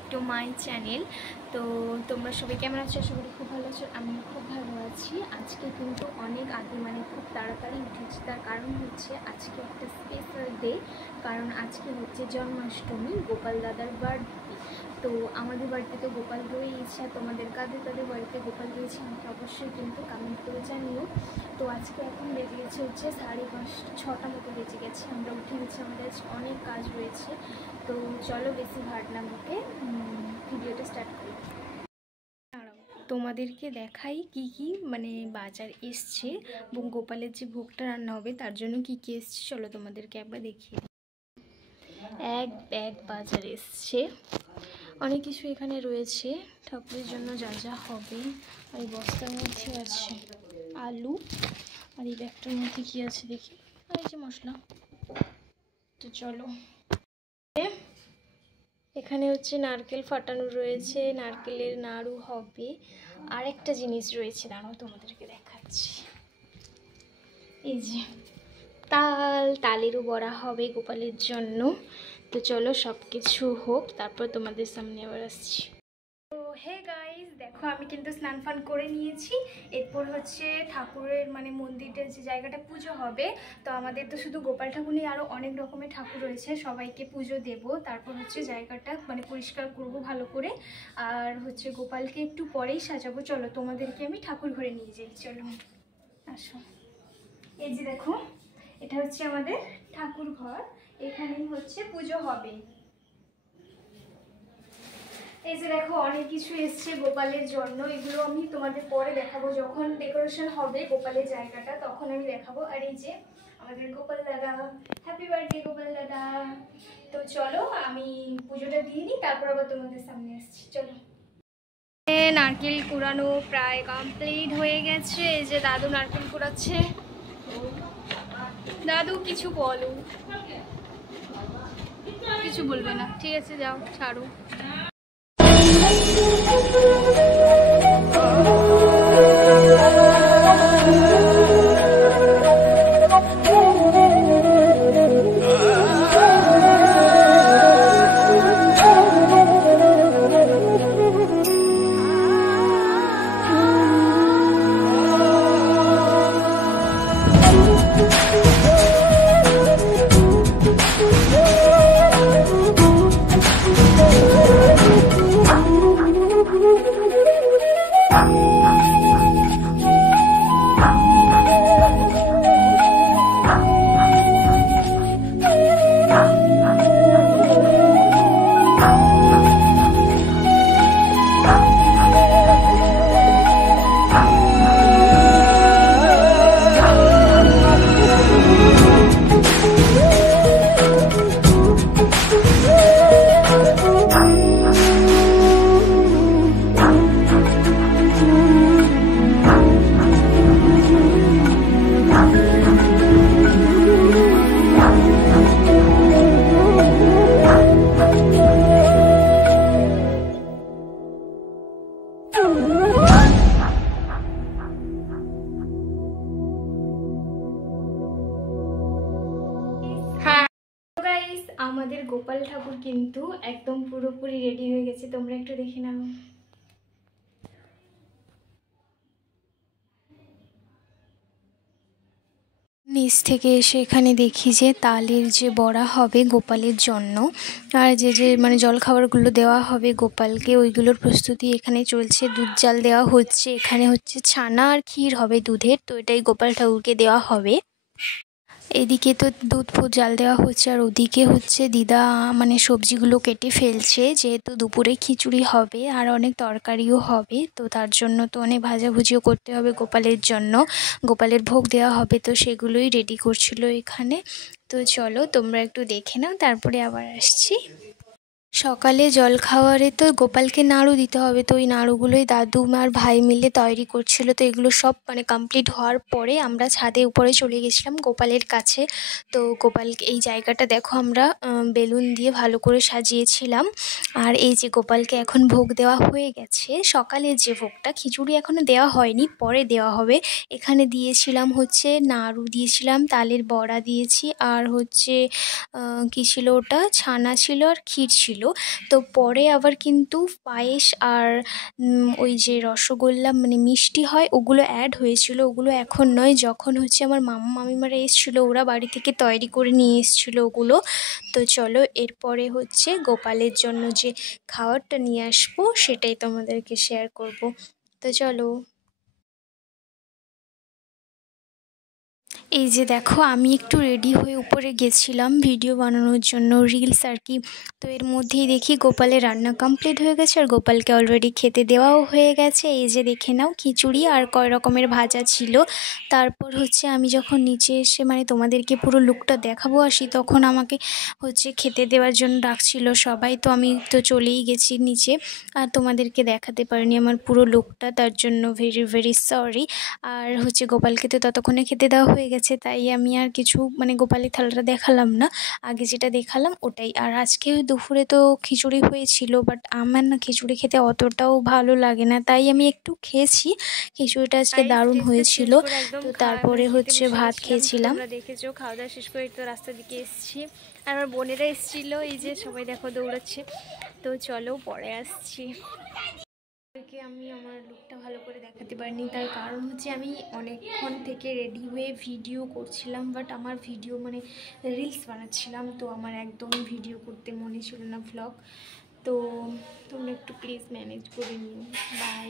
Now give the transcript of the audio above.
Back to my channel. তো তোমরা সবাই কেমন আছো? আশা করি খুব ভালো আছো। আমি খুব ভালো আছি। আজকে কিন্তু অনেক আগে খুব তাড়াতাড়ি উঠেছি, তার কারণ হচ্ছে আজকে একটা স্পেশাল ডে। কারণ আজকে হচ্ছে জন্মাষ্টমী, গোপাল দাদার বার্থডে। তো আমাদের বাড়িতে তো গোপাল রয়েছে, আর তোমাদের কাদের বাড়িতে গোপাল রয়েছে আমাকে অবশ্যই কিন্তু কমেন্ট করে জানিও। তো আজকে এখন বেজে গেছে হচ্ছে 5:30, 6টা মতো বেজে গেছে। আমরা উঠে গেছি, আমাদের আজকে অনেক কাজ রয়েছে। তো চলো বেশি ভাট না মুখে ভিডিওটা স্টার্ট করি। তোমাদেরকে দেখাই কি কি বাজার এসছে এবং গোপালের যে ভোগটা রান্না হবে তার জন্য কি কি এসছে, চলো তোমাদেরকে একবার দেখিয়ে। এক ব্যাগ বাজার এসছে, অনেক কিছু এখানে রয়েছে ঠাকুরের জন্য যা যা হবে। আর এই বস্তার মধ্যে আছে আলু, আর এই ব্যাগটার মধ্যে কি আছে দেখি, আর এই যে মশলা। তো চলো, এখানে হচ্ছে নারকেল ফাটানো রয়েছে, নারকেলের নাড়ু হবে। আর একটা জিনিস রয়েছে, দাঁড়াও তোমাদেরকে দেখাচ্ছি। এই যে তালেরও বড়া হবে গোপালের জন্য। তো চলো সব কিছু হোক, তারপর তোমাদের সামনে আবার আসছি। তো হে গাইস, দেখো আমি কিন্তু স্নান ফান করে নিয়েছি। এরপর হচ্ছে ঠাকুরের মন্দিরের যে জায়গাটা পুজো হবে। তো আমাদের তো শুধু গোপাল ঠাকুর নেই, আরও অনেক রকমের ঠাকুর রয়েছে, সবাইকে পুজো দেব। তারপর হচ্ছে জায়গাটা পরিষ্কার করব ভালো করে। আর হচ্ছে গোপালকে একটু পরেই সাজাবো। চলো তোমাদেরকে আমি ঠাকুর ঘরে নিয়ে যাই, চলো আসো। এই যে দেখো, এটা হচ্ছে আমাদের ঠাকুর ঘর, এখানেই হচ্ছে পুজো হবে। এই যে দেখো অনেক কিছু এসছে গোপালের জন্য, এগুলো আমি তোমাদের পরে দেখাবো, যখন ডেকোরেশন হবে গোপালের জায়গাটা তখন আমি দেখাবো। আর এই যে আমাদের গোপাল দাদা, হ্যাপি বার্থডে গোপাল দাদা। তো চলো আমি পুজোটা দিয়ে নিই, তারপর আবার তোমাদের সামনে আসছি, চলো। নারকেল কুড়ানো প্রায় কমপ্লিট হয়ে গেছে। এই যে দাদু নারকেল কুড়াচ্ছে। দাদু কিছু বলো। কিছু বলবে না, ঠিক আছে যাও ছাড়ো। আমাদের গোপাল ঠাকুর কিন্তু একদম পুরোপুরি রেডি হয়ে গেছে, তোমরা একটু দেখে নাও। নিচ থেকে এসে এখানে দেখি যে তালের যে বড়া হবে গোপালের জন্য, আর যে যে জলখাবারগুলো দেওয়া হবে গোপালকে, ওইগুলোর প্রস্তুতি এখানে চলছে। দুধ জাল দেওয়া হচ্ছে, এখানে হচ্ছে ছানা আর ক্ষীর হবে দুধের, তো এটাই গোপাল ঠাকুরকে দেওয়া হবে। এদিকে তো দুধ ফুট জাল দেওয়া হচ্ছে, আর ওদিকে হচ্ছে দিদা সবজিগুলো কেটে ফেলছে, যেহেতু দুপুরে খিচুড়ি হবে আর অনেক তরকারিও হবে, তো তার জন্য তো অনেক ভাজাভুজিও করতে হবে গোপালের জন্য, গোপালের ভোগ দেওয়া হবে, তো সেগুলোই রেডি করছিল এখানে। তো চলো তোমরা একটু দেখে নাও, তারপরে আবার আসছি। সকালে জলখাবারে তো গোপালকে নাড়ু দিতে হবে, তো ওই নাড়ুগুলোই দাদু আর ভাই মিলে তৈরি করছিল। তো এগুলো সব কমপ্লিট হওয়ার পরে আমরা ছাদে উপরে চলে গেছিলাম গোপালের কাছে। তো গোপালকে এই জায়গাটা দেখো, আমরা বেলুন দিয়ে ভালো করে সাজিয়েছিলাম। আর এই যে গোপালকে এখন ভোগ দেওয়া হয়ে গেছে, সকালের যে ভোগটা, খিচুড়ি এখনও দেওয়া হয়নি, পরে দেওয়া হবে। এখানে দিয়েছিলাম হচ্ছে নাড়ু দিয়েছিলাম, তালের বড়া দিয়েছি, আর হচ্ছে কী ছিল ওটা, ছানা ছিল আর ক্ষীর ছিল। ছিল। তো পরে আবার কিন্তু পায়েস আর ওই যে রসগোল্লা মানে মিষ্টি হয় ওগুলো অ্যাড হয়েছিল, ওগুলো এখন নয়, যখন হচ্ছে আমার মামা মামিমারা এসেছিলো ওরা বাড়ি থেকে তৈরি করে নিয়ে এসেছিলো ওগুলো। তো চলো এরপরে হচ্ছে গোপালের জন্য যে খাবারটা নিয়ে আসবো সেটাই তোমাদেরকে শেয়ার করব। তো চলো। এই যে দেখো আমি একটু রেডি হয়ে উপরে গেছিলাম ভিডিও বানানোর জন্য, রিলস আর কি। তো এর মধ্যেই দেখি গোপালের রান্না কমপ্লিট হয়ে গেছে আর গোপালকে অলরেডি খেতে দেওয়াও হয়ে গেছে। এই যে দেখে নাও খিচুড়ি আর কয় রকমের ভাজা ছিল। তারপর হচ্ছে আমি যখন নিচে এসে মানে তোমাদেরকে পুরো লুকটা দেখাবো আসি, তখন আমাকে হচ্ছে খেতে দেওয়ার জন্য ডাকছিল সবাই। তো আমি তো চলেই গেছি নিচে, আর তোমাদেরকে দেখাতে পারিনি আমার পুরো লুকটা, তার জন্য ভেরি ভেরি সরি। আর হচ্ছে গোপালকে তো ততক্ষণে খেতে দেওয়া হয়ে গেছে, তাই আমি আর কিছু মানে গোপালের থালাটা দেখালাম না, আগে যেটা দেখালাম ওটাই। আর আজকে দুপুরে তো খিচুড়ি হয়েছিল, বাট আমার না খিচুড়ি খেতে অতটাও ভালো লাগে না, তাই আমি একটু খেয়েছি। খিচুড়িটা আজকে দারুণ হয়েছিল। তো তারপরে হচ্ছে ভাত খেয়েছিলাম। তোমরা দেখেছো খাওয়া দাওয়া শেষ করে তো রাস্তার দিকে এসেছি, আর আমার বোনেরা এসেছিলো, এই যে সবাই দেখো দৌড়াচ্ছে। তো চলো পরে আসছি। আমি আমার লুকটা ভালো করে দেখাতে পারিনি, তার কারণ হচ্ছে আমি অনেকক্ষণ থেকে রেডি হয়ে ভিডিও করছিলাম, বাট আমার ভিডিও মানে রিলস বানাচ্ছিলাম, তো আমার একদমই ভিডিও করতে মনে ছিল না, ভ্লগ। তো তোমরা একটু প্লিজ ম্যানেজ করে নিও। বাই।